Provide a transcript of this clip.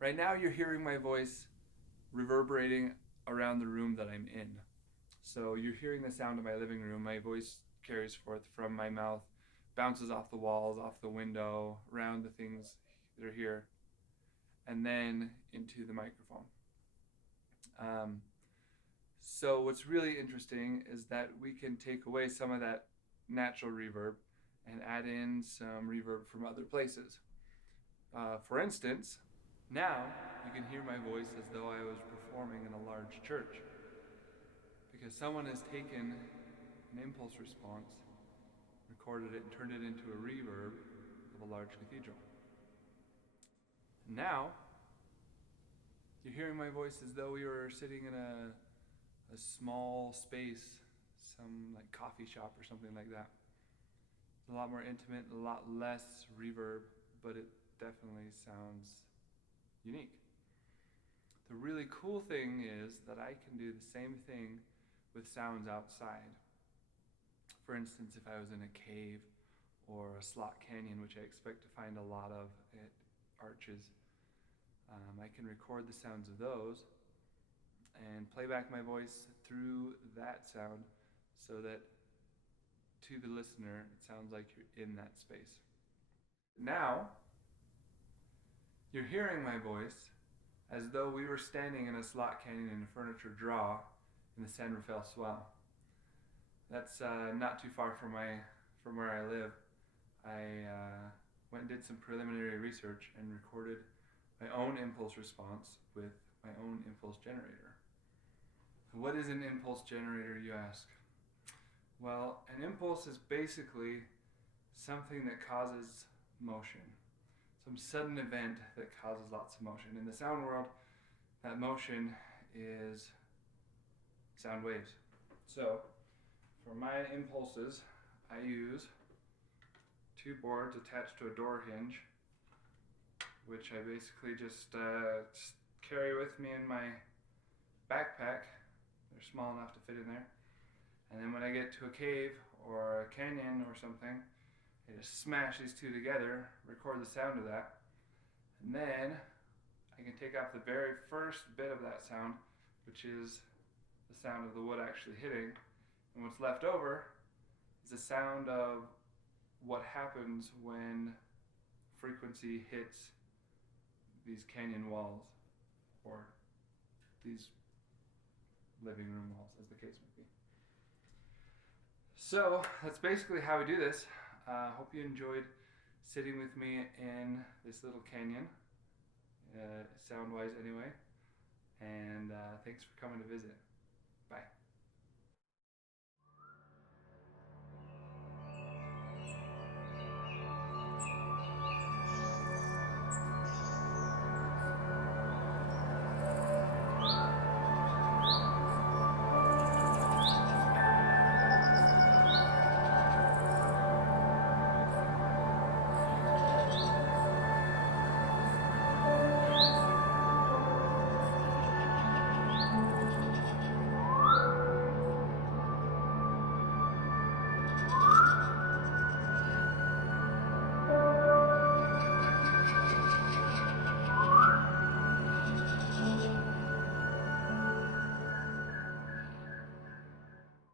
Right now you're hearing my voice reverberating around the room that I'm in. So you're hearing the sound of my living room. My voice carries forth from my mouth, bounces off the walls, off the window, around the things that are here, and then into the microphone. So what's really interesting is that we can take away some of that natural reverb and add in some reverb from other places. For instance, now you can hear my voice as though I was performing in a large church, because someone has taken an impulse response, recorded it, and turned it into a reverb of a large cathedral. Now you're hearing my voice as though we were sitting in a small space, some like coffee shop or something like that. It's a lot more intimate, a lot less reverb, but it definitely sounds unique. The really cool thing is that I can do the same thing with sounds outside. For instance, if I was in a cave or a slot canyon, which I expect to find a lot of at arches, I can record the sounds of those and play back my voice through that sound so that to the listener it sounds like you're in that space. Now you're hearing my voice as though we were standing in a slot canyon in a furniture draw in the San Rafael Swell. That's not too far from where I live. I went and did some preliminary research and recorded my own impulse response with my own impulse generator. What is an impulse generator, you ask? Well, an impulse is basically something that causes motion. Some sudden event that causes lots of motion. In the sound world, that motion is sound waves. So, for my impulses, I use two boards attached to a door hinge, which I basically just carry with me in my backpack. They're small enough to fit in there. And then when I get to a cave or a canyon or something, I just smash these two together, record the sound of that, and then I can take off the very first bit of that sound, which is the sound of the wood actually hitting, and what's left over is the sound of what happens when frequency hits these canyon walls, or these living room walls, as the case may be. So that's basically how we do this. Hope you enjoyed sitting with me in this little canyon, sound-wise anyway, and thanks for coming to visit.